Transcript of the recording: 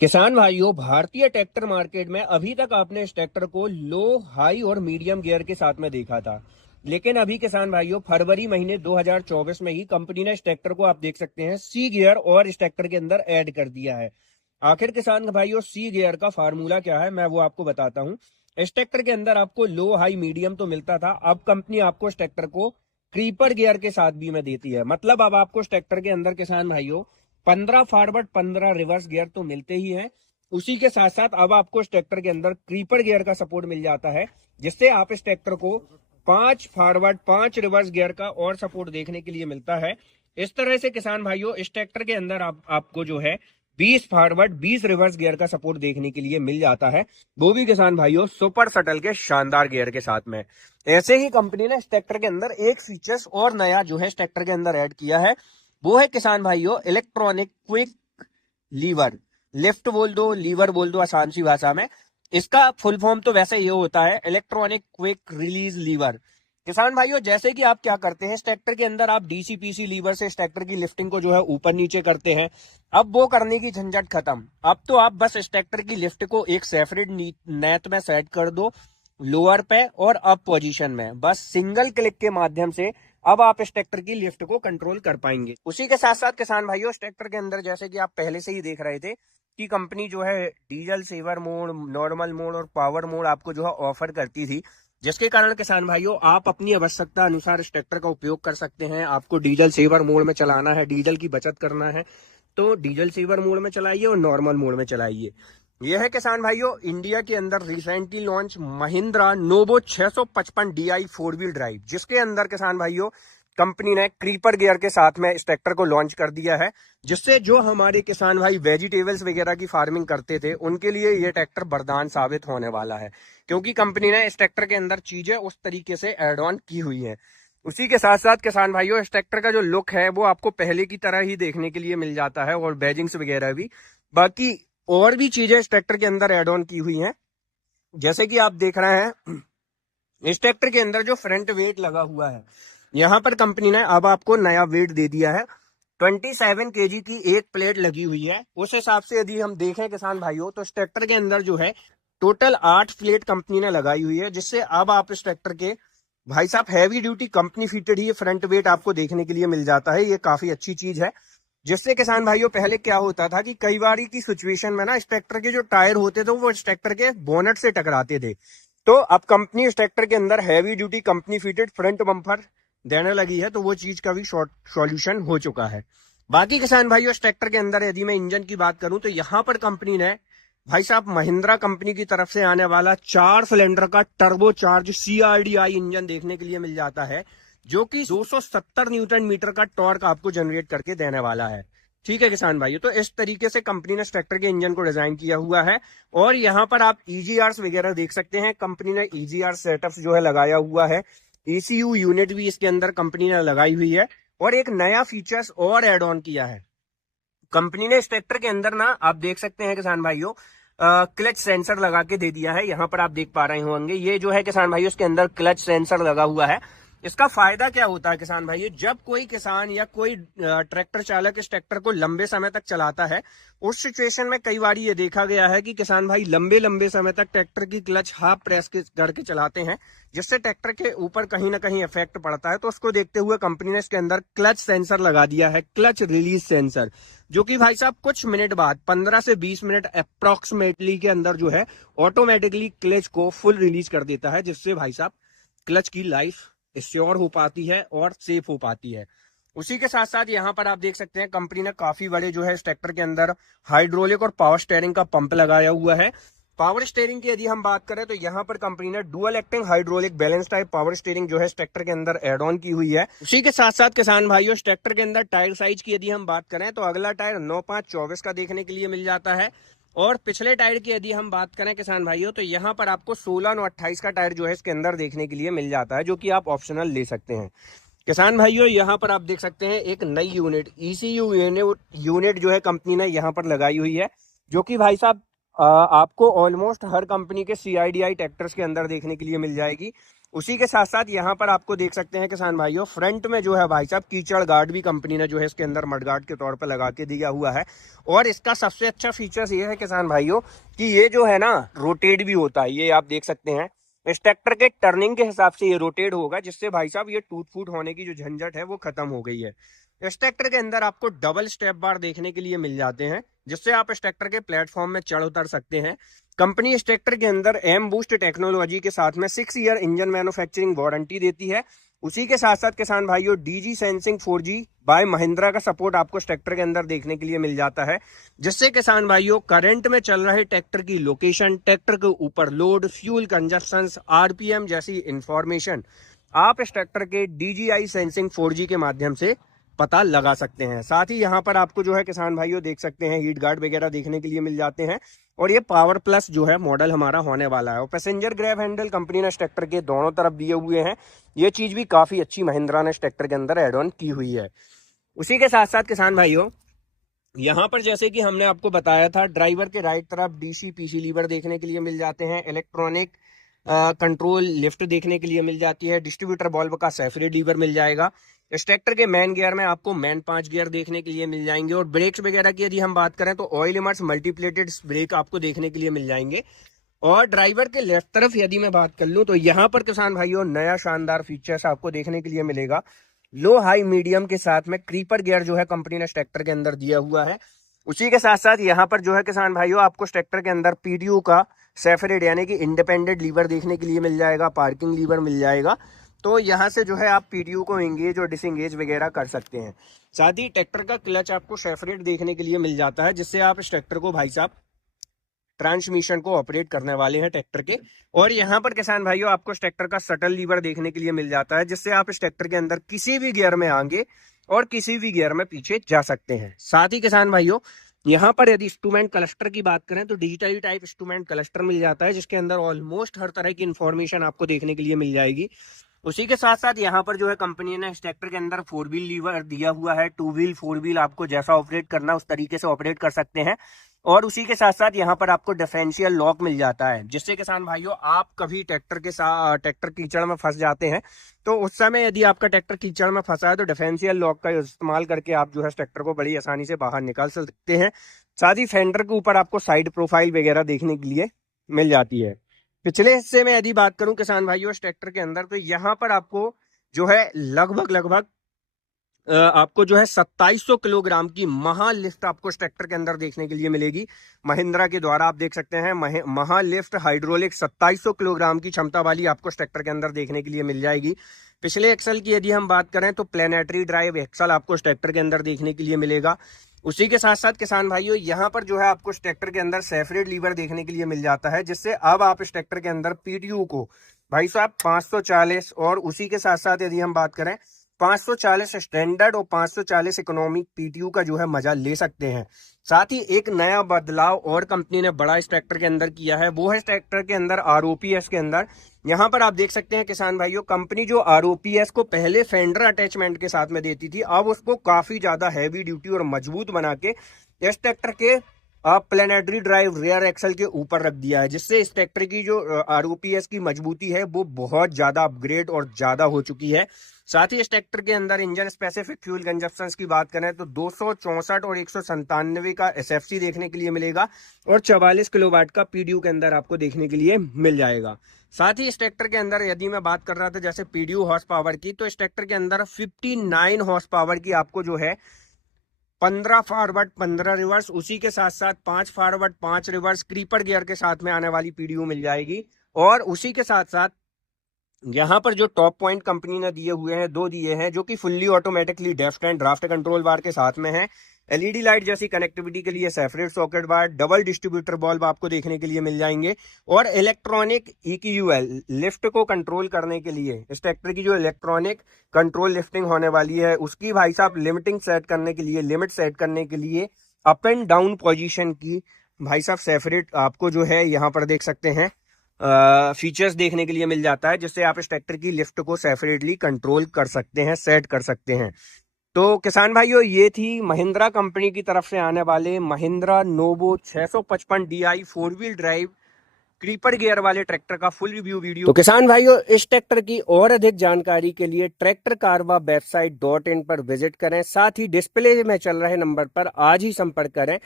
किसान भाइयों, भारतीय ट्रैक्टर मार्केट में अभी तक आपने इस ट्रैक्टर को लो, हाई और मीडियम गियर के साथ में देखा था। लेकिन अभी किसान भाइयों, फरवरी महीने 2024 में ही कंपनी ने इस ट्रैक्टर को आप देख सकते हैं सी गियर और इस ट्रैक्टर के अंदर ऐड कर दिया है। आखिर किसान भाइयों, सी गियर का फार्मूला क्या है, मैं वो आपको बताता हूँ। इस ट्रैक्टर के अंदर आपको लो, हाई, मीडियम तो मिलता था। अब कंपनी आपको इस ट्रैक्टर को क्रीपर गियर के साथ भी में देती है। मतलब अब आपको इस ट्रैक्टर के अंदर किसान भाइयों 15 फॉरवर्ड 15 रिवर्स गियर तो मिलते ही हैं। उसी के साथ साथ अब आपको इस ट्रैक्टर के अंदर क्रीपर गियर का सपोर्ट मिल जाता है, जिससे आप इस ट्रैक्टर को 5 फॉरवर्ड 5 रिवर्स गियर का और सपोर्ट देखने के लिए मिलता है। इस तरह से किसान भाइयों, इस ट्रैक्टर के अंदर आपको जो है 20 फॉरवर्ड 20 रिवर्स गियर का सपोर्ट देखने के लिए मिल जाता है, वो भी किसान भाइयों सुपर सटल के शानदार गियर के साथ में। ऐसे ही कंपनी ने इस ट्रैक्टर के अंदर एक फीचर्स और नया जो है इस ट्रैक्टर के अंदर ऐड किया है, वो है किसान भाइयों इलेक्ट्रॉनिक क्विक लीवर। लिफ्ट बोल दो, लीवर बोल दो, आसान सी भाषा में। इसका फुल फॉर्म तो वैसे ये होता है इलेक्ट्रॉनिक क्विक रिलीज लीवर। किसान भाइयों, जैसे कि आप क्या करते हैं, इस ट्रैक्टर के अंदर आप डीसीपीसी लीवर से इस ट्रैक्टर की लिफ्टिंग को जो है ऊपर नीचे करते हैं। अब वो करने की झंझट खत्म। अब तो आप बस इस ट्रैक्टर की लिफ्ट को एक सेपरेट नेट में सेट कर दो, लोअर पे और अप पोजीशन में। बस सिंगल क्लिक के माध्यम से अब आप इस ट्रैक्टर की लिफ्ट को कंट्रोल कर पाएंगे। उसी के साथ साथ किसान भाइयों, इस ट्रैक्टर के अंदर जैसे कि आप पहले से ही देख रहे थे कि कंपनी जो है diesel saver mode, normal mode और पावर मोड आपको जो है ऑफर करती थी, जिसके कारण किसान भाइयों आप अपनी आवश्यकता अनुसार इस ट्रैक्टर का उपयोग कर सकते हैं। आपको डीजल सेवर मोड में चलाना है, डीजल की बचत करना है, तो डीजल सेवर मोड में चलाइए और नॉर्मल मोड में चलाइए। यह है किसान भाइयों इंडिया के अंदर recently launch Mahindra novo 655 DI 4 wheel drive, जिसके अंदर किसान भाइयों कंपनी ने क्रीपर गियर के साथ में इस ट्रैक्टर को लॉन्च कर दिया है, जिससे जो हमारे किसान भाई वेजिटेबल्स वगैरह की फार्मिंग करते थे उनके लिए ये ट्रैक्टर वरदान साबित होने वाला है, क्योंकि कंपनी ने इस ट्रैक्टर के अंदर चीजें उस तरीके से एड ऑन की हुई है। उसी के साथ साथ किसान भाइयों, इस ट्रैक्टर का जो लुक है वो आपको पहले की तरह ही देखने के लिए मिल जाता है, और बैजिंग्स वगैरह भी। बाकी और भी चीजें इस ट्रैक्टर के अंदर एड ऑन की हुई हैं, जैसे कि आप देख रहे हैं इस ट्रैक्टर के अंदर जो फ्रंट वेट लगा हुआ है, यहाँ पर कंपनी ने अब आपको नया वेट दे दिया है। 27 kg की एक प्लेट लगी हुई है। उस हिसाब से यदि हम देखें किसान भाइयों, तो इस ट्रैक्टर के अंदर जो है टोटल 8 प्लेट कंपनी ने लगाई हुई है, जिससे अब आप इस ट्रैक्टर के भाई साहब हैवी ड्यूटी कंपनी फिटेड ही फ्रंट वेट आपको देखने के लिए मिल जाता है। ये काफी अच्छी चीज है, जिससे किसान भाइयों पहले क्या होता था कि कई बार की सिचुएशन में ना इस ट्रैक्टर के जो टायर होते थे वो इस ट्रैक्टर के बोनट से टकराते थे। तो अब कंपनी इस ट्रैक्टर के अंदर heavy duty company fitted front bumper देने लगी है, तो वो चीज का भी शॉर्ट सॉल्यूशन हो चुका है। बाकी किसान भाइयों, इस ट्रैक्टर के अंदर यदि मैं इंजन की बात करूं, तो यहाँ पर कंपनी ने भाई साहब महिंद्रा कंपनी की तरफ से आने वाला 4 सिलेंडर का टर्बो चार्ज CRDI इंजन देखने के लिए मिल जाता है, जो कि 270 न्यूटन मीटर का टॉर्क आपको जनरेट करके देने वाला है। ठीक है किसान भाइयों, तो इस तरीके से कंपनी ने इस ट्रैक्टर के इंजन को डिजाइन किया हुआ है। और यहाँ पर आप EGRs वगैरह देख सकते हैं, कंपनी ने EGR सेटअप्स जो है लगाया हुआ है। ECU यूनिट भी इसके अंदर कंपनी ने लगाई हुई है, और एक नया फीचर्स और एड ऑन किया है कंपनी ने इस ट्रैक्टर के अंदर ना, आप देख सकते हैं किसान भाइयों, क्लच सेंसर लगा के दे दिया है। यहाँ पर आप देख पा रहे होंगे, ये जो है किसान भाइयों इसके अंदर क्लच सेंसर लगा हुआ है। इसका फायदा क्या होता है किसान भाइयों, जब कोई किसान या कोई ट्रैक्टर चालक इस ट्रैक्टर को लंबे समय तक चलाता है, उस सिचुएशन में कई बार ये देखा गया है कि किसान भाई लंबे लंबे समय तक ट्रैक्टर की क्लच हाफ प्रेस करके चलाते हैं, जिससे ट्रैक्टर के ऊपर कहीं ना कहीं इफेक्ट पड़ता है। तो उसको देखते हुए कंपनी ने इसके अंदर क्लच सेंसर लगा दिया है, क्लच रिलीज सेंसर, जो कि भाई साहब कुछ मिनट बाद 15 से 20 मिनट अप्रोक्सीमेटली के अंदर जो है ऑटोमेटिकली क्लच को फुल रिलीज कर देता है, जिससे भाई साहब क्लच की लाइफ श्योर हो पाती है और सेफ हो पाती है। उसी के साथ साथ यहाँ पर आप देख सकते हैं कंपनी ने काफी बड़े जो है इस ट्रैक्टर के अंदर हाइड्रोलिक और पावर स्टीयरिंग का पंप लगाया हुआ है। पावर स्टीयरिंग की यदि हम बात करें, तो यहाँ पर कंपनी ने dual acting hydraulic balance type power steering जो है इस ट्रैक्टर के अंदर एड ऑन की हुई है। उसी के साथ साथ किसान भाइयों, इस ट्रैक्टर के अंदर टायर साइज की यदि हम बात करें, तो अगला टायर 9.5/24 का देखने के लिए मिल जाता है, और पिछले टायर की यदि हम बात करें किसान भाइयों, तो यहाँ पर आपको 16/28 का टायर जो है इसके अंदर देखने के लिए मिल जाता है, जो कि आप ऑप्शनल ले सकते हैं। किसान भाइयों, यहाँ पर आप देख सकते हैं एक नई यूनिट ECU यूनिट जो है कंपनी ने यहाँ पर लगाई हुई है, जो कि भाई साहब आपको ऑलमोस्ट हर कंपनी के CRDI ट्रैक्टर्स के अंदर देखने के लिए मिल जाएगी। उसी के साथ साथ यहाँ पर आपको देख सकते हैं किसान भाइयों, फ्रंट में जो है भाई साहब कीचड़ गार्ड भी कंपनी ने जो है इसके अंदर मड गार्ड के तौर पर लगा के दिया हुआ है। और इसका सबसे अच्छा फीचर्स ये है किसान भाइयों कि ये जो है ना रोटेट भी होता है, ये आप देख सकते हैं। इस ट्रैक्टर के टर्निंग के हिसाब से ये रोटेट होगा, जिससे भाई साहब ये टूट फूट होने की जो झंझट है वो खत्म हो गई है। इस ट्रैक्टर के अंदर आपको डबल स्टेप बार देखने के लिए मिल जाते हैं, जिससे आप इस ट्रैक्टर के प्लेटफॉर्म में चढ़ उतर सकते हैं। कंपनी इस ट्रैक्टर के अंदर एम बूस्ट टेक्नोलॉजी के साथ में 6 ईयर इंजन मैन्युफैक्चरिंग वारंटी देती है। उसी के साथ साथ किसान भाइयों DG sensing 4G bye Mahindra का सपोर्ट आपको इस ट्रैक्टर के अंदर देखने के लिए मिल जाता है, जिससे किसान भाइयों करंट में चल रहे ट्रैक्टर की लोकेशन, ट्रैक्टर के ऊपर लोड, फ्यूल कंजप्शन, आरपीएम जैसी इंफॉर्मेशन आप इस ट्रैक्टर के DJI सेंसिंग 4G के माध्यम से पता लगा सकते हैं। साथ ही यहाँ पर आपको जो है किसान भाइयों देख सकते हैं हीट गार्ड वगैरह देखने के लिए मिल जाते हैं। और ये पावर प्लस जो है मॉडल हमारा होने वाला है। और पैसेंजर ग्रैब हैंडल कंपनी ने इस ट्रैक्टर के दोनों तरफ दिए हुए हैं। ये चीज भी काफी अच्छी महिंद्रा ने इस ट्रैक्टर के अंदर एड ऑन की हुई है। उसी के साथ साथ किसान भाइयों यहाँ पर जैसे कि हमने आपको बताया था, ड्राइवर के राइट तरफ DC PC लीवर देखने के लिए मिल जाते हैं, इलेक्ट्रॉनिक कंट्रोल लिफ्ट देखने के लिए मिल जाती है, डिस्ट्रीब्यूटर बॉल्व का सेपरेट लीवर मिल जाएगा। इस ट्रैक्टर के मैन गियर में आपको मैन 5 गियर देखने के लिए मिल जाएंगे। और ब्रेक्स वगैरह की यदि हम बात करें तो ऑयल इमर्स मल्टीप्लेटेड ब्रेक आपको देखने के लिए मिल जाएंगे। और ड्राइवर के लेफ्ट तरफ यदि मैं बात कर लूं तो यहाँ पर किसान भाइयों नया शानदार फीचर्स आपको देखने के लिए मिलेगा। लो हाई मीडियम के साथ में क्रीपर गियर जो है कंपनी ने ट्रैक्टर के अंदर दिया हुआ है। उसी के साथ साथ यहाँ पर जो है किसान भाइयों आपको ट्रैक्टर के अंदर PDO का सेपरेट यानी कि इंडिपेंडेंट लीवर देखने के लिए मिल जाएगा, पार्किंग लीवर मिल जाएगा। तो यहाँ से जो है आप PDO को एंगेज और डिसएंगेज वगैरह कर सकते हैं। साथ ही ट्रैक्टर का क्लच आपको सेपरेट देखने के लिए मिल जाता है, जिससे आप इस ट्रैक्टर को भाई साहब ट्रांसमिशन को ऑपरेट करने वाले हैं ट्रैक्टर के। और यहाँ पर किसान भाइयों आपको इस ट्रैक्टर का शटल लीवर देखने के लिए मिल जाता है, जिससे आप इस ट्रैक्टर के अंदर किसी भी गियर में आगे और किसी भी गियर में पीछे जा सकते हैं। साथ ही किसान भाइयों यहाँ पर यदि इंस्ट्रूमेंट क्लस्टर की बात करें तो डिजिटली टाइप इंस्ट्रूमेंट क्लस्टर मिल जाता है, जिसके अंदर ऑलमोस्ट हर तरह की इंफॉर्मेशन आपको देखने के लिए मिल जाएगी। उसी के साथ साथ यहाँ पर जो है कंपनी ने इस ट्रैक्टर के अंदर 4 व्हील लीवर दिया हुआ है। 2 व्हील 4 व्हील आपको जैसा ऑपरेट करना उस तरीके से ऑपरेट कर सकते हैं। और उसी के साथ साथ यहाँ पर आपको डिफरेंशियल लॉक मिल जाता है, जिससे किसान भाइयों आप कभी ट्रैक्टर कीचड़ में फंस जाते हैं तो उस समय यदि आपका ट्रैक्टर कीचड़ में फंसा है तो डिफरेंशियल लॉक का इस्तेमाल करके आप जो है ट्रैक्टर को बड़ी आसानी से बाहर निकाल सकते हैं। साथ ही फेंडर के ऊपर आपको साइड प्रोफाइल वगैरह देखने के लिए मिल जाती है। पिछले हिस्से में यदि बात करूं किसान भाइयों इस ट्रैक्टर के अंदर तो यहाँ पर आपको जो है लगभग आपको जो है 2700 किलोग्राम की महालिफ्ट आपको इस ट्रैक्टर के अंदर देखने के लिए मिलेगी महिंद्रा के द्वारा। आप देख सकते हैं महालिफ्ट हाइड्रोलिक 2700 किलोग्राम की क्षमता वाली आपको इस ट्रैक्टर के अंदर देखने के लिए मिल जाएगी। पिछले एक्सल की यदि हम बात करें तो प्लेनेटरी ड्राइव एक्सल आपको इस ट्रैक्टर के अंदर देखने के लिए मिलेगा। उसी के साथ साथ किसान भाइयों यहाँ पर जो है आपको इस ट्रैक्टर के अंदर सेपरेट लीवर देखने के लिए मिल जाता है, जिससे अब आप इस ट्रैक्टर के अंदर PDO को भाई साहब 540 और उसी के साथ साथ यदि हम बात करें 540 स्टैंडर्ड और 540 इकोनॉमिक PDO का जो है मजा ले सकते हैं। साथ ही एक नया बदलाव और कंपनी ने बड़ा इस ट्रैक्टर के अंदर किया है, वो है इस ट्रैक्टर के अंदर ROPS के अंदर। यहाँ पर आप देख सकते हैं किसान भाइयों कंपनी जो ROPS को पहले फेंडर अटैचमेंट के साथ में देती थी, अब उसको काफी ज्यादा हैवी ड्यूटी और मजबूत बना के इस ट्रैक्टर के प्लेनेटरी ड्राइव रियर एक्सल के ऊपर रख दिया है, जिससे इस ट्रैक्टर की जो ROPS की मजबूती है वो बहुत ज्यादा अपग्रेड और ज्यादा हो चुकी है। साथ ही इस ट्रैक्टर के अंदर इंजन स्पेसिफिक फ्यूल कंजप्शन की बात करें तो 264 और 197 का SFC देखने के लिए मिलेगा और 44 किलोवाट का PDO के अंदर आपको देखने के लिए मिल जाएगा। साथ ही इस ट्रैक्टर के अंदर यदि मैं बात कर रहा था जैसे PDO हॉर्स पावर की, तो इस ट्रैक्टर के अंदर 59 हॉर्स पावर की आपको जो है 15 फॉरवर्ड 15 रिवर्स, उसी के साथ साथ 5 फॉरवर्ड 5 रिवर्स क्रीपर गियर के साथ में आने वाली PDO मिल जाएगी। और उसी के साथ साथ यहाँ पर जो टॉप पॉइंट कंपनी ने दिए हुए हैं 2 दिए हैं, जो कि fully automatically left and draft control bar के साथ में है। LED लाइट जैसी कनेक्टिविटी के लिए सेपरेट सॉकेट बार, डबल डिस्ट्रीब्यूटर बल्ब आपको देखने के लिए मिल जाएंगे। और इलेक्ट्रॉनिक EQL लिफ्ट को कंट्रोल करने के लिए इस ट्रैक्टर की जो इलेक्ट्रॉनिक कंट्रोल लिफ्टिंग होने वाली है उसकी भाई साहब लिमिटिंग सेट करने के लिए, लिमिट सेट करने के लिए अप एंड डाउन पोजीशन की भाई साहब सेपरेट आपको जो है यहाँ पर देख सकते हैं फीचर्स देखने के लिए मिल जाता है, जिससे आप इस ट्रैक्टर की लिफ्ट को सेपरेटली कंट्रोल कर सकते हैं, सेट कर सकते हैं। तो किसान भाइयों ये थी महिंद्रा कंपनी की तरफ से आने वाले Mahindra novo 655 DI 4 wheel drive creeper gear वाले ट्रैक्टर का फुल रिव्यू वीडियो। तो किसान भाइयों, इस ट्रैक्टर की और अधिक जानकारी के लिए ट्रैक्टर कारवा वेबसाइट .in पर विजिट करें, साथ ही डिस्प्ले में चल रहे नंबर पर आज ही संपर्क करें।